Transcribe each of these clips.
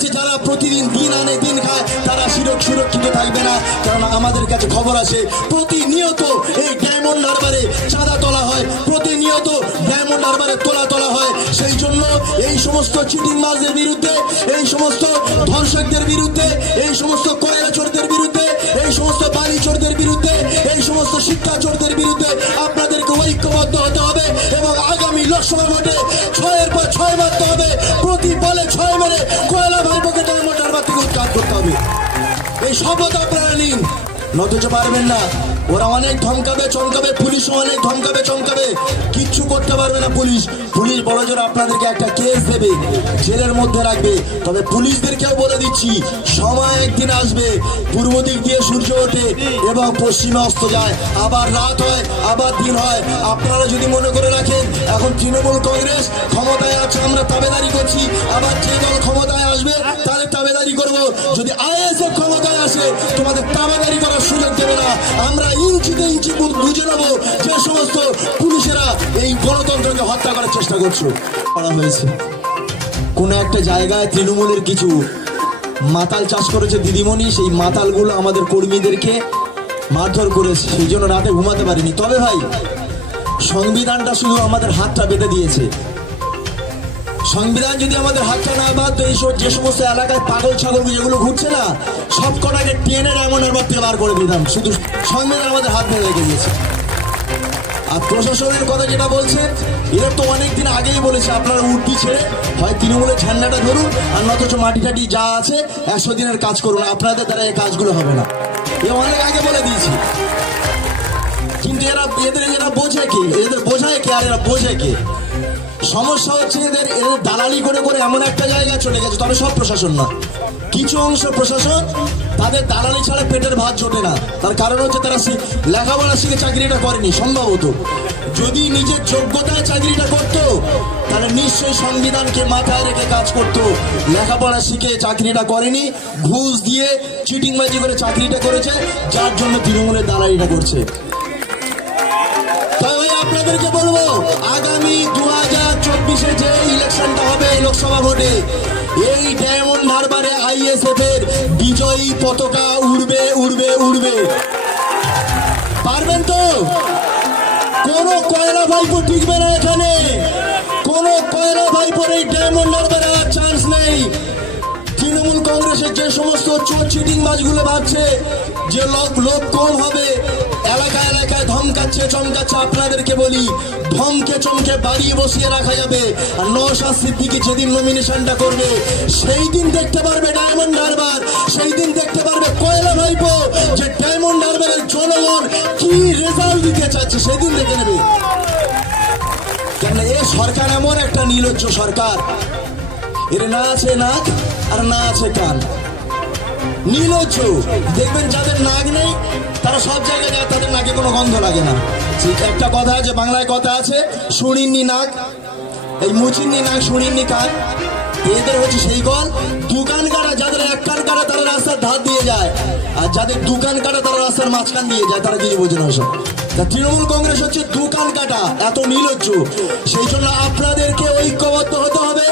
আছে যারা প্রতিদিন দিন আনে দিন খায়, তারা সুরক- সুরক্ষিত থাকবে না। কারণ আমাদের কাছে খবর আছে, প্রতিনিয়ত এই ডায়মন্ড হারবারে চাঁদা তোলা হয়, প্রতিনিয়ত ডায়মন্ড হারবারে তোলা তোলা হয়। সেই জন্য এই সমস্ত চিটিং মাছদের বিরুদ্ধে, এই সমস্ত ধর্ষকদের বিরুদ্ধে, এই সমস্ত কয়লা চোরদের বিরুদ্ধে, এই সমস্ত বালি চোরদের বিরুদ্ধে, এই সমস্ত শিক্ষা চোরদের বিরুদ্ধে আপনাদেরকে ঐক্যবদ্ধ হতে হবে এবং আগামী লোকসভা ভোটে শপথ আপনারা নতুচ পারবেন না। ওরা অনেক ধমকাবে, চমকাবে, পুলিশও অনেক ধমকাবে, চমকাবে। কিচ্ছু করতে পারবে না পুলিশ। পুলিশ বড় জোর আপনাদেরকে একটা কেস দেবে, জেলের মধ্যে রাখবে। তবে পুলিশদেরকেও বলে দিচ্ছি, সময় একদিন আসবে, পূর্ব দিক দিয়ে সূর্য ওঠে এবং পশ্চিমে অস্ত যায়। আবার রাত হয়, আবার দিন হয়। আপনারা যদি মনে করে রাখেন, এখন তৃণমূল কংগ্রেস ক্ষমতায় আছে, আমরা তাবেদারি করছি। আবার যে দল ক্ষমতায় আসবে তাদের তাবেদারি করব। যদি আইএসএফ ক্ষমতায় আসে, তোমাদের তাবেদারি করার সুযোগ দেবে না। আমরা বু- যে সমস্ত পুলিশেরা এই গণতন্ত্রকে হত্যা করার চেষ্টা করছ। করা হয়েছে। কোনো একটা জায়গায় তৃণমূলের কিছু মাতাল চাষ করেছে দিদিমণি, সেই মাতালগুলো আমাদের কর্মীদেরকে মারধর করেছে। সেই জন্য রাতে ঘুমাতে পারিনি। তবে ভাই, সংবিধানটা শুধু আমাদের হাতটা বেঁধে দিয়েছে। সংবিধান যদি আমাদের হাতটা না বাঁধতো, এই সব- যে সমস্ত এলাকায় পাগল ছাগল যেগুলো ঘুরছে না সব কটাকে টেনে এমনের মধ্যে বার করে দিতাম শুধু সংবিধান আমাদের হাত বেঁধে রেখে দিয়েছে। আর প্রশাসনের কথা যেটা বলছে, এরা তো অনেকদিন আগেই বলেছে আপনারা উঠতি ছেড়ে হয় তৃণমূলের ঝান্ডাটা ধরুন, আর নতচ মাটি টাটি যা আছে, একশো দিনের কাজ করুন, আপনাদের দ্বারা এই কাজগুলো হবে না। এ অনেক আগে বলে দিয়েছি। কিন্তু এরা এদের এরা বোঝে কে? এদের বোঝায় কে? আর এরা বোঝে কে? সমস্যা হচ্ছে এদের এদের দালালি করে করে এমন একটা জায়গায় চলে গেছে। তবে সব প্রশাসন না কিছু অংশ প্রশাসন তাদের দালালি ছাড়া পেটের ভাত জোটে না। তার কারণ হচ্ছে তারা লেখাপড়া শিখে চাকরিটা করেনি, সম্ভবত। যদি নিজের যোগ্যতায় চাকরিটা করত, তাহলে নিশ্চয়ই সংবিধানকে মাথায় রেখে কাজ করত। লেখাপড়া শিখে চাকরিটা করেনি, ঘুষ দিয়ে চিটিংবাজি করে চাকরিটা করেছে, যার জন্য তৃণমূলের দালালিটা করছে। তাই আপনাদেরকে বলব, আগামী দু হাজার চব্বিশে যে ইলেকশনটা হবে লোকসভা ভোটে, এই ডায়মন্ড হারবারে আইএসএফ এর বিজয়ী পতাকা উড়বে উড়বে উড়বে। পারবেন তো? কোন কয়লা ভাইপো টিকবে না এখানে। কোন কয়লা ভাইপোর এই ডায়মন্ড হারবারে আর যে সমস্ত চোর চিটিং বাজগুলো ভাবছে যে লোক লোক কম হবে এলাকা এলাকায় ধমকাচ্ছে, চমকাচ্ছে, আপনাদেরকে বলি, ধমকে চমকে বাড়িয়ে বসিয়ে রাখা যাবে। আর নৌশাদ সিদ্দিকি যেদিন নমিনেশনটা করবে সেই দিন দেখতে পারবে ডায়মন্ড হারবার সেই দিন দেখতে পারবে কয়লা ভাইপো, যে ডায়মন্ড হারবারের জনগণ কি রেজাল্ট দিতে চাচ্ছে সেদিন দেখে নেবে। কেন এ সরকার এমন একটা নির্লজ্জ সরকার এর না আছে নাক আর না আছে কান। নীলজ্জ দেখবেন যাদের নাক নেই, তারা সব জায়গায় যায়, তাদের নাকে কোনো গন্ধ লাগে না। ঠিক একটা কথা আছে, বাংলায় কথা আছে শুনিনি নাক এই মুচিনি নাক শুনিনি কান। এদের হচ্ছে সেই গল। দোকান কাটা, যাদের এক কান কাটা, তারা রাস্তার ধার দিয়ে যায়। আর যাদের দোকান কাটা, তারা রাস্তার মাঝখান দিয়ে যায়, তারা কিছু বোঝে না তা তৃণমূল কংগ্রেস হচ্ছে দোকান কাটা, এত নির্লজ্জ সেই জন্য আপনাদেরকে ঐক্যবদ্ধ হতে হবে।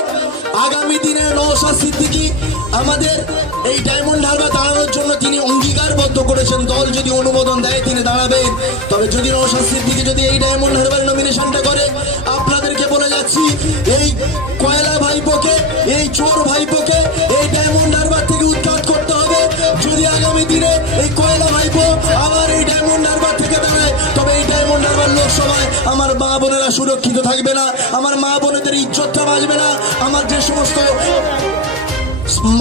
আগামী দিনে নৌশাদ সিদ্দিকি আমাদের এই ডায়মন্ড হারবার দাঁড়ানোর জন্য তিনি অঙ্গীকারবদ্ধ করেছেন। দল যদি অনুমোদন দেয়, তিনি দাঁড়াবেন তবে যদি নৌশাদ সিদ্দিকি যদি এই ডায়মন্ড হারবার নমিনেশনটা করে, আপনাদেরকে বলে যাচ্ছি, এই কয়লা ভাইপোকে, এই চোর ভাইপোকে আমার মা বোনেরা সুরক্ষিত থাকবে না, আমার মা বোনেদের ইজ্জতটা বাঁচবে না, আমার যে সমস্ত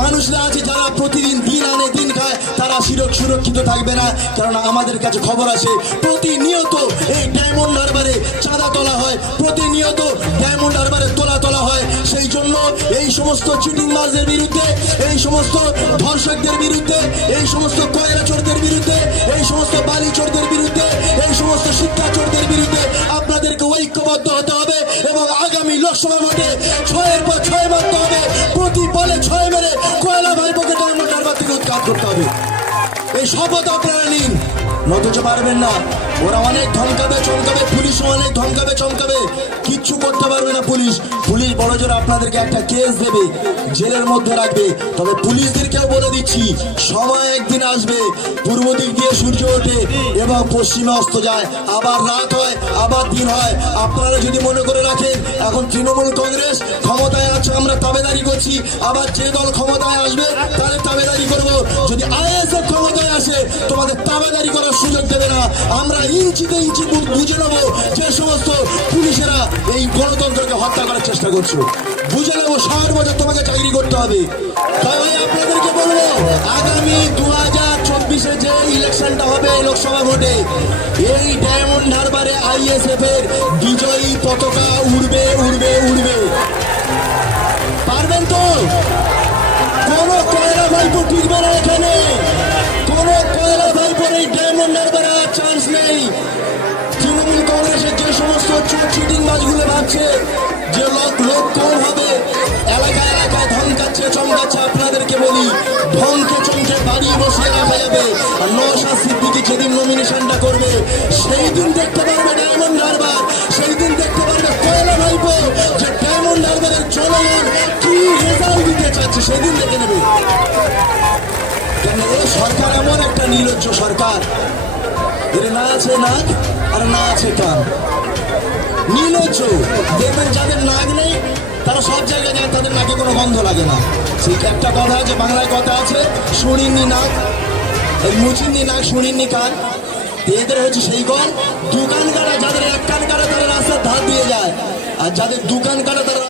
মানুষরা আছে যারা প্রতিদিন দিন আনে, দিন খায়, তারা সুরক সুরক্ষিত থাকবে না, কারণ আমাদের কাছে খবর আছে, প্রতিনিয়ত এই ডায়মন্ড হারবারে চাঁদা তোলা হয়, প্রতিনিয়ত ডায়মন্ড হারবারে তোলা তোলা হয়। সেই জন্য এই সমস্ত চিটিং মাছদের বিরুদ্ধে, এই সমস্ত ধর্ষকদের বিরুদ্ধে, এই সমস্ত কয়লা চোরদের বিরুদ্ধে, এই সমস্ত বালি চোরদের বিরুদ্ধে, এই সমস্ত লোকসভা মাঠে ছয়ের পর ছয় মারতে হবে। প্রতি বলে ছয় মেরে কয়লা ভাইপোকে হারবার থেকে উৎখাত করতে হবে। এই শপথ আপনারা নিন। নতুন পারবেন না। ওরা অনেক ধমকাবে, চমকাবে পুলিশও অনেক ধমকাবে, চমকাবে। কিচ্ছু করতে পারবে না পুলিশ। পুলিশ বড় জোর আপনাদেরকে একটা কেস দেবে, জেলের মধ্যে রাখবে। তবে পুলিশদেরকেও বলে দিচ্ছি, সময় একদিন আসবে, পূর্ব দিক দিয়ে সূর্য ওঠে এবং পশ্চিমে অস্ত যায়। আবার রাত হয়, আবার দিন হয়। আপনারা যদি মনে করে রাখেন, এখন তৃণমূল কংগ্রেস ক্ষমতায় আছে, আমরা তাবেদারি করছি। আবার যে দল ক্ষমতায় আসবে তাদের তাবেদারি করব। যদি আইএসএফ ক্ষমতায় আসে, তোমাদের তাবেদারি করার আমরা ইঞ্চিতে ইঞ্চি বুঝে নেব যে সমস্ত পুলিশেরা এই গণতন্ত্রকে হত্যা করার চেষ্টা করছ। বুঝে নেব ষাট বছর তোমাকে চাকরি করতে হবে। তাই আপনাদেরকে বলব আগামী দু হাজার চব্বিশে যে ইলেকশনটা হবে লোকসভা ভোটে, এই ডায়মন্ড হারবারে আইএসএফ এর বিজয়ী পতাকা উড়বে উড়বে উড়বে। পারবেন তো? কোন কয়লা ভাইপো টিকবে না হারবারে আর চান্স নেই। তৃণমূল কংগ্রেসের যে সমস্ত চোর চিটিং বাসগুলো ভাবছে যে লোক লোক কম হবে, এলাকায় এলাকায় ধমকাচ্ছে, চমকাচ্ছে, আপনাদেরকে বলি ধমকে চমকে বাড়ি বসে রাখা যাবে। আর নশা সিদ্দিকি যেদিন নমিনেশনটা করবে, সেই দিন দেখতে সরকার এমন একটা নির্লজ্জ সরকার। এর না আছে নাক আর না আছে কান। নীলজ্জ দেখবেন যাদের নাক নেই, তারা সব জায়গায় যায়, তাদের নাকে কোনো গন্ধ লাগে না। সেই একটা কথা আছে, বাংলায় কথা আছে শুনিনি নাক এই মুচিনি নাক শুনিনি কান। এদের হচ্ছে সেই গণ দোকান কাটা যাদের এক কান কাটা তারা রাস্তার ধার দিয়ে যায়। আর যাদের দোকান কাটা তারা